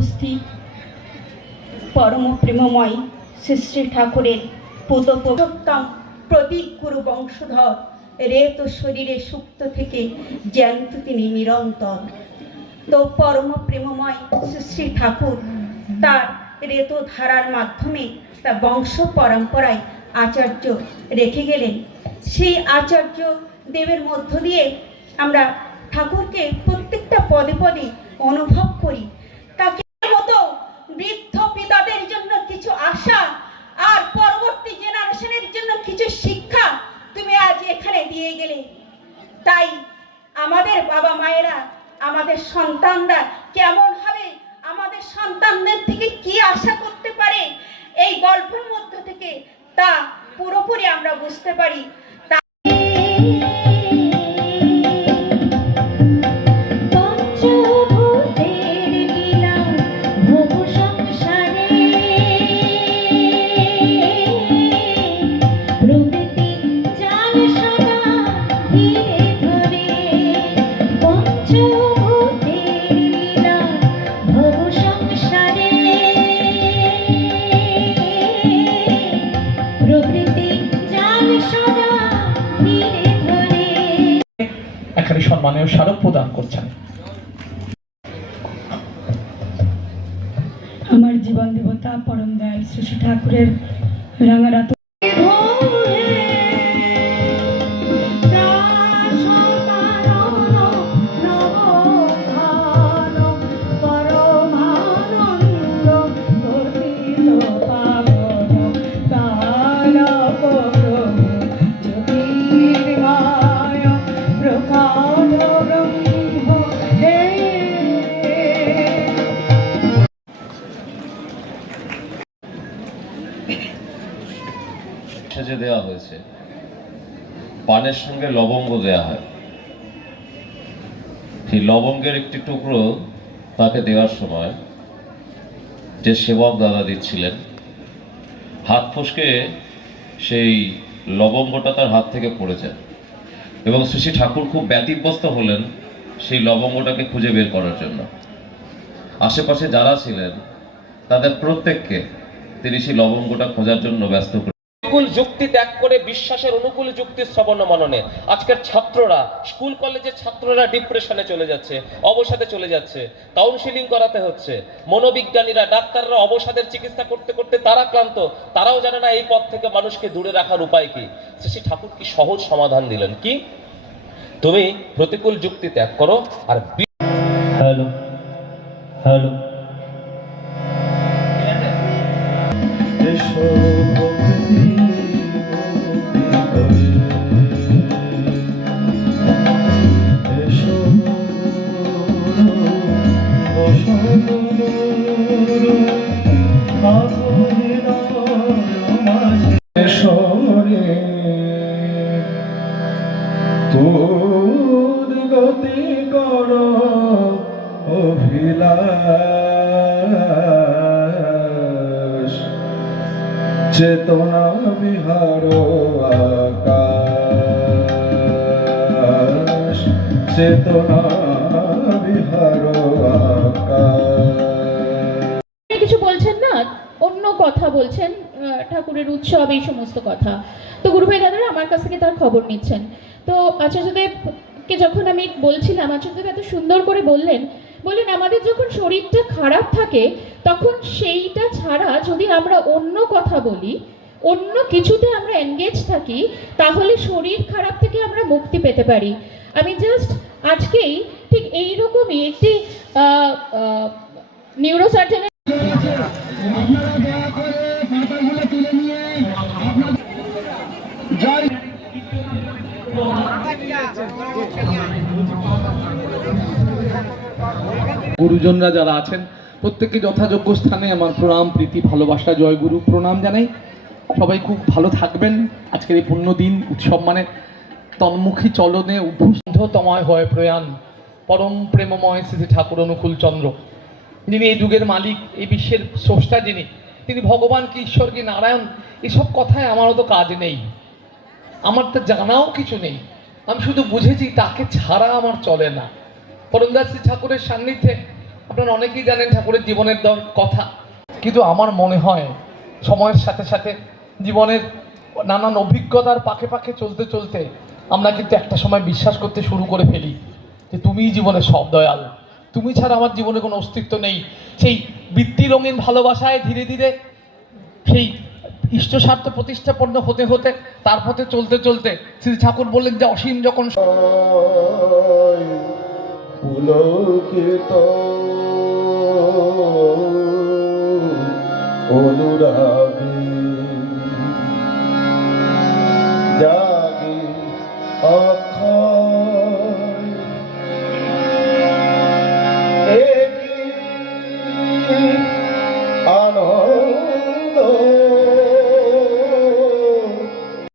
উপস্থিত। পরম প্রেমময় শ্রী শ্রী ঠাকুরের পুতপোষোত্তম প্রতীক গুরু বংশধর, রেত শরীরে সুপ্ত থেকে জ্যান্ত তিনি নিরন্তর। তো পরম প্রেমময় শ্রী ঠাকুর তার রেত ধারার মাধ্যমে তার বংশ পরম্পরায় আচার্য রেখে গেলেন। সেই আচার্য দেবের মধ্য দিয়ে আমরা ঠাকুরকে প্রত্যেকটা পদে পদে অনুভব করি। তাকে বৃদ্ধ পিতাদের জন্য কিছু আশা আর পরবর্তী জেনারেশনের জন্য কিছু শিক্ষা তুমি আজ এখানে দিয়ে গেলে। তাই আমাদের বাবা মায়েরা, আমাদের সন্তানরা কেমন হবে, আমাদের সন্তানদের থেকে কি আশা করতে পারে, এই গল্পের মধ্য থেকে তা পুরোপুরি আমরা বুঝতে পারি। সম্মানীয় স্মারক প্রদান করছেন। আমার জীবন দেবতা পরম দয়াল শ্রী ঠাকুরের রাঙারাত পানের সঙ্গে লবঙ্গ দেয়া হয়। সেই লবঙ্গের একটি টুকরো তাকে দেওয়ার সময় যে সেবক দাদা দিচ্ছিলেন, হাত ফসকে সেই লবঙ্গটা তার হাত থেকে পড়ে যায় এবং শ্রী ঠাকুর খুব ব্যতিব্যস্ত হলেন সেই লবঙ্গটাকে খুঁজে বের করার জন্য। আশেপাশে যারা ছিলেন, তাদের প্রত্যেককে তিনি সেই লবঙ্গটা খোঁজার জন্য ব্যস্ত করে অনুকূল যুক্তি ত্যাগ করে বিশ্বাসের অনুকূল যুক্তি শ্রবণ মননে। আজকের ছাত্ররা, স্কুল কলেজের ছাত্ররা ডিপ্রেশনে চলে যাচ্ছে, অবসাদে চলে যাচ্ছে কাউন্সিলিং করাতে হচ্ছে। মনোবিজ্ঞানীরা, ডাক্তাররা অবসাদের চিকিৎসা করতে করতে তারা ক্লান্ত, তারাও জানে না এই পথ থেকে মানুষকে দূরে রাখার উপায় কি। শ্রী ঠাকুর কি সহজ সমাধান দিলেন কি? তুমি প্রতিকূল যুক্তি ত্যাগ করো আর হ্যালো হ্যালো। করে চেতনা বিহার আকাশ। চেতনা বিহার আকাশ। কিছু বলছেন না? অন্য কথা বলছেন ঠাকুরের উৎসব, এই সমস্ত কথা। তো গুরুভাই দাদারা আমার কাছ থেকে তার খবর নিচ্ছেন। তো আচার্যদেবকে যখন আমি বলছিলাম, আচার্যদেব এত সুন্দর করে বললেন বললেন, আমাদের যখন শরীরটা খারাপ থাকে, তখন সেইটা ছাড়া যদি আমরা অন্য কথা বলি, অন্য কিছুতে আমরা এনগেজ থাকি, তাহলে শরীর খারাপ থেকে আমরা মুক্তি পেতে পারি। আমি জাস্ট আজকেই ঠিক এই রকমই একটি নিউরোসার্জনের গুরুজনরা যারা আছেন, প্রত্যেককে যথাযোগ্য স্থানে আমার প্রণাম, প্রীতি, ভালোবাসা, জয় গুরু, প্রণাম জানাই। সবাই খুব ভালো থাকবেন। আজকের এই পুণ্য দিন উৎসব মানে তন্মুখী চলনে উভুদ্ধতময় হয় প্রয়াণ। পরম প্রেমময় শ্রী ঠাকুর অনুকূল চন্দ্র। যিনি এই যুগের মালিক, এই বিশ্বের স্রষ্টা যিনি, তিনি ভগবান কি ঈশ্বর কি নারায়ণ, এসব কথায় আমার অত কাজ নেই। আমার তো জানাও কিছু নেই। আমি শুধু বুঝেছি তাকে ছাড়া আমার চলে না। পরমদাস ঠাকুরের সান্নিধ্যে আপনারা অনেকেই জানেন ঠাকুরের জীবনের দর, কথা। কিন্তু আমার মনে হয় সময়ের সাথে সাথে জীবনের নানান অভিজ্ঞতার পাখে পাখে চলতে চলতে আমরা কিন্তু একটা সময় বিশ্বাস করতে শুরু করে ফেলি যে তুমিই জীবনের সব দয়াল। তুমি ছাড়া আমার জীবনে কোনো অস্তিত্ব নেই। সেই বৃত্তি রঙিন ভালোবাসায় ধীরে ধীরে সেই ইষ্ট স্বার্থ প্রতিষ্ঠাপন্ন হতে হতে তার পথে চলতে চলতে শ্রী ঠাকুর বললেন যে অসীম যখন পুলকিত অনুরাগী